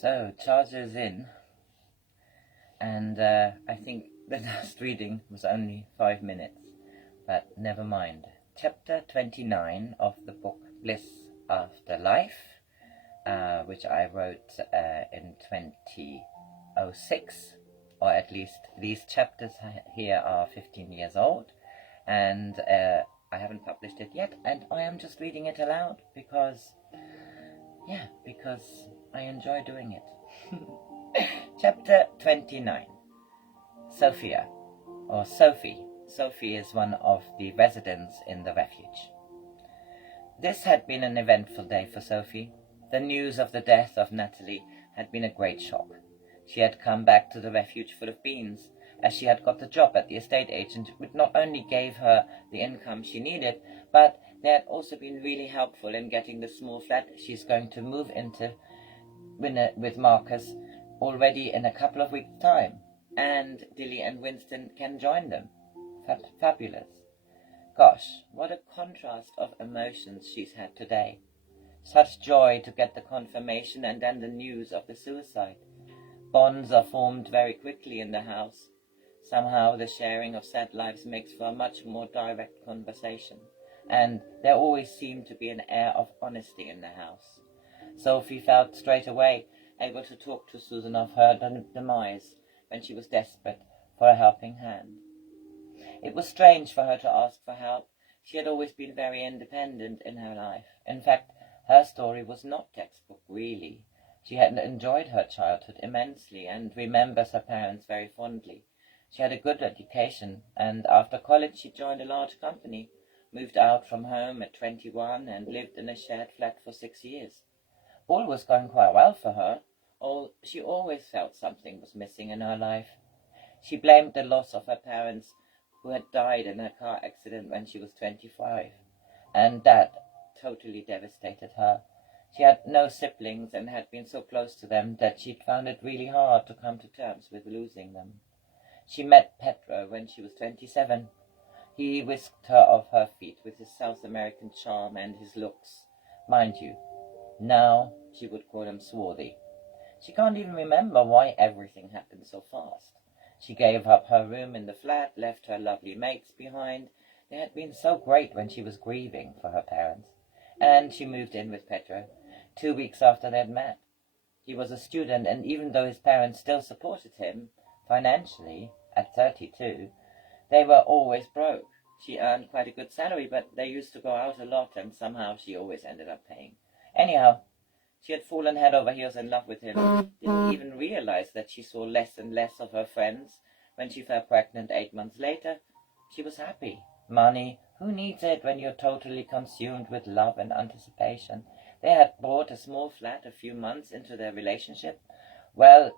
So, Charger's in, and I think the last reading was only 5 minutes, but never mind. Chapter 29 of the book BLISS, Afterlife, which I wrote in 2006, or at least these chapters here are 15 years old, and I haven't published it yet, and I am just reading it aloud because I enjoy doing it. Chapter 29. Sophia, or Sophie. Sophie is one of the residents in the refuge. This had been an eventful day for Sophie. The news of the death of Natalie had been a great shock. She had come back to the refuge full of beans, as she had got the job at the estate agent, which not only gave her the income she needed, but they had also been really helpful in getting the small flat she's going to move into with Marcus already in a couple of weeks' time, and Dilly and Winston can join them. Fabulous. Gosh, what a contrast of emotions she's had today. Such joy to get the confirmation and then the news of the suicide. Bonds are formed very quickly in the house. Somehow the sharing of sad lives makes for a much more direct conversation, and there always seemed to be an air of honesty in the house. Sophie felt straight away able to talk to Susan of her demise when she was desperate for a helping hand. It was strange for her to ask for help. She had always been very independent in her life. In fact, her story was not textbook, really. She had enjoyed her childhood immensely and remembers her parents very fondly. She had a good education, and after college she joined a large company, moved out from home at 21 and lived in a shared flat for 6 years. All was going quite well for her, although she always felt something was missing in her life. She blamed the loss of her parents, who had died in a car accident when she was 25, and that totally devastated her. She had no siblings and had been so close to them that she'd found it really hard to come to terms with losing them. She met Pedro when she was 27. He whisked her off her feet with his South American charm and his looks. Mind you, now she would call him swarthy. She can't even remember why everything happened so fast. She gave up her room in the flat, left her lovely mates behind. They had been so great when she was grieving for her parents. And she moved in with Pedro 2 weeks after they had met. He was a student, and even though his parents still supported him financially at 32, they were always broke. She earned quite a good salary, but they used to go out a lot, and somehow she always ended up paying. Anyhow, she had fallen head over heels in love with him, didn't even realize that she saw less and less of her friends. When she fell pregnant 8 months later, she was happy. Money, who needs it when you're totally consumed with love and anticipation? They had bought a small flat a few months into their relationship. Well,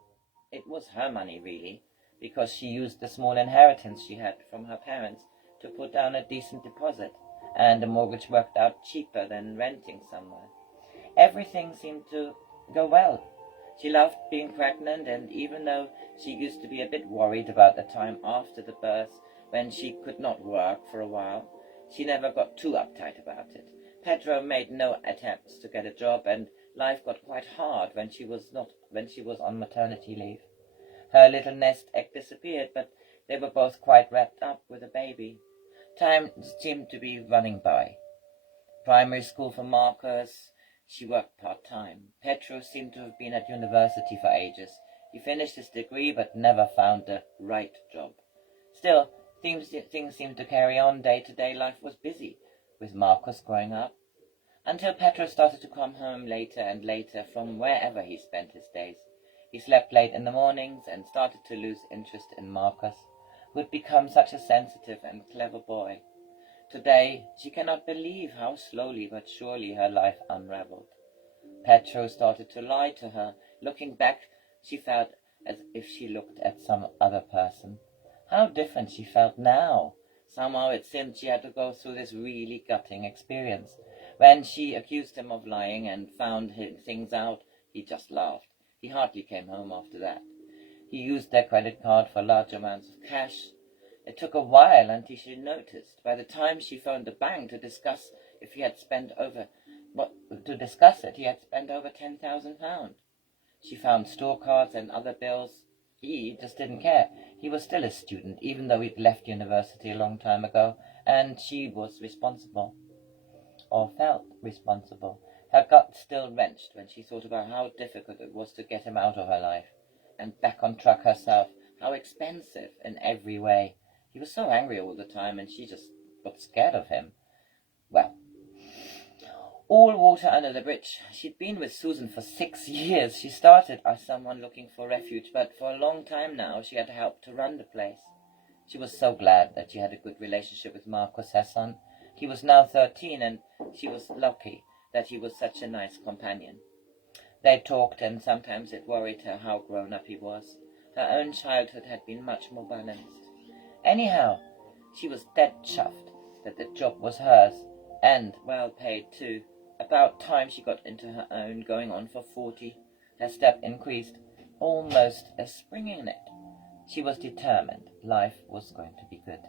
it was her money, really, because she used the small inheritance she had from her parents to put down a decent deposit, and the mortgage worked out cheaper than renting somewhere. Everything seemed to go well. She loved being pregnant, and even though she used to be a bit worried about the time after the birth, when she could not work for a while, she never got too uptight about it. Pedro made no attempts to get a job, and life got quite hard when she was on maternity leave. Her little nest egg disappeared, but they were both quite wrapped up with a baby. Time seemed to be running by. Primary school for Marcus. She worked part-time. Pedro seemed to have been at university for ages. He finished his degree but never found the right job. Still, things seemed to carry on. Day-to-day life was busy, with Marcus growing up, until Pedro started to come home later and later from wherever he spent his days. He slept late in the mornings and started to lose interest in Marcus, who had become such a sensitive and clever boy. Today, she cannot believe how slowly but surely her life unraveled. Pedro started to lie to her. Looking back, she felt as if she looked at some other person. How different she felt now. Somehow it seemed she had to go through this really gutting experience. When she accused him of lying and found things out, he just laughed. He hardly came home after that. He used their credit card for large amounts of cash. It took a while until she noticed. By the time she phoned the bank to discuss he had spent over £10,000. She found store cards and other bills. He just didn't care. He was still a student, even though he'd left university a long time ago, and she was responsible, or felt responsible. Her gut still wrenched when she thought about how difficult it was to get him out of her life, and back on track herself, how expensive in every way. He was so angry all the time, and she just got scared of him. Well, all water under the bridge. She'd been with Susan for 6 years. She started as someone looking for refuge, but for a long time now she had helped to run the place. She was so glad that she had a good relationship with Marcus, her son. He was now 13, and she was lucky that he was such a nice companion. They talked, and sometimes it worried her how grown up he was. Her own childhood had been much more balanced. Anyhow, she was dead chuffed that the job was hers, and well paid too. About time she got into her own, going on for 40. Her step increased, almost a spring in it. She was determined life was going to be good.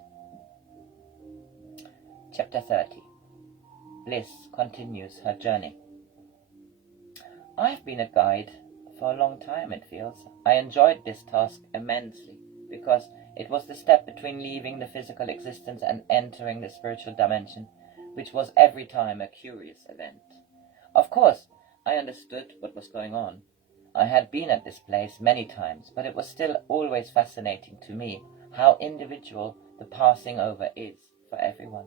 Chapter 30. Bliss continues her journey. I've been a guide for a long time, it feels. I enjoyed this task immensely, because it was the step between leaving the physical existence and entering the spiritual dimension, which was every time a curious event. Of course, I understood what was going on. I had been at this place many times, but it was still always fascinating to me how individual the passing over is for everyone.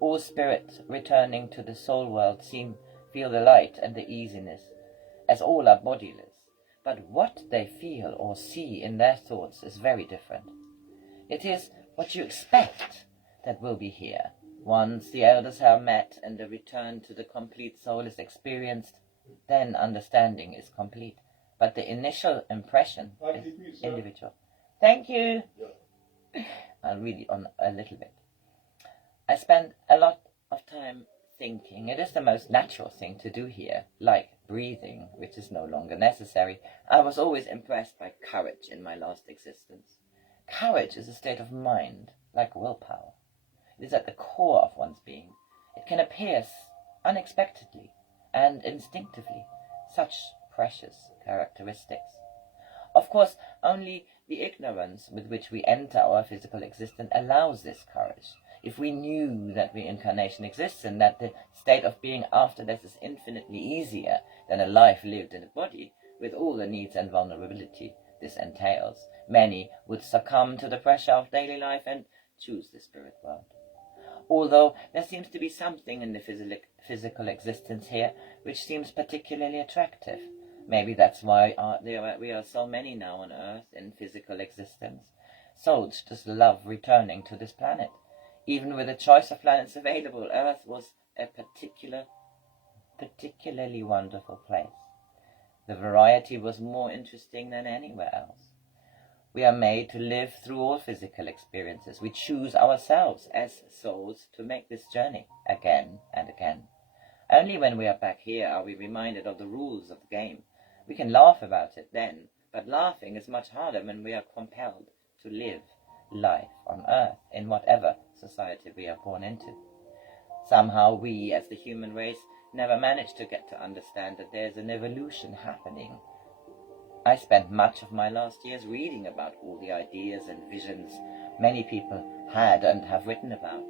All spirits returning to the soul world feel the light and the easiness, as all are bodiless, but what they feel or see in their thoughts is very different. It is what you expect that will be here. Once the elders have met and the return to the complete soul is experienced, then understanding is complete. But the initial impression is individual. Thank you. I'll read it on a little bit. I spend a lot of time thinking. It is the most natural thing to do here, like breathing, which is no longer necessary. I was always impressed by courage in my last existence. Courage is a state of mind, like willpower. It is at the core of one's being. It can appear unexpectedly and instinctively, such precious characteristics. Of course, only the ignorance with which we enter our physical existence allows this courage. If we knew that reincarnation exists and that the state of being after death is infinitely easier than a life lived in a body, with all the needs and vulnerability this entails, many would succumb to the pressure of daily life and choose the spirit world. Although there seems to be something in the physical existence here which seems particularly attractive. Maybe that's why we are so many now on Earth in physical existence. Souls just love returning to this planet. Even with a choice of planets available, Earth was a particularly wonderful place. The variety was more interesting than anywhere else. We are made to live through all physical experiences. We choose ourselves as souls to make this journey again and again. Only when we are back here are we reminded of the rules of the game. We can laugh about it then, but laughing is much harder when we are compelled to live life on Earth in whatever society we are born into. Somehow we, as the human race, never manage to get to understand that there is an evolution happening. I spent much of my last years reading about all the ideas and visions many people had and have written about.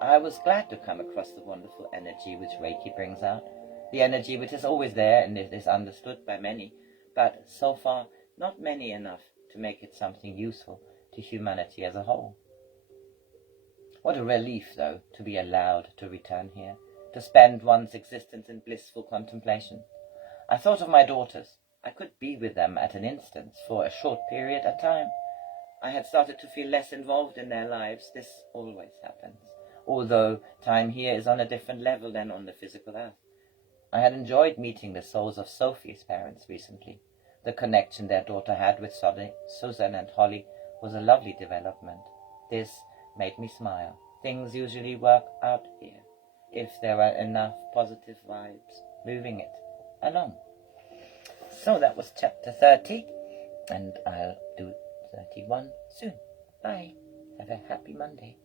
I was glad to come across the wonderful energy which Reiki brings out, the energy which is always there and is understood by many, but so far not many enough to make it something useful to humanity as a whole. What a relief, though, to be allowed to return here, to spend one's existence in blissful contemplation. I thought of my daughters. I could be with them at an instance for a short period at time. I had started to feel less involved in their lives. This always happens, although time here is on a different level than on the physical earth. I had enjoyed meeting the souls of Sophie's parents recently. The connection their daughter had with Susan and Holly was a lovely development. This made me smile. Things usually work out here, if there are enough positive vibes moving it along. So that was chapter 30, and I'll do 31 soon. Bye. Have a happy Monday.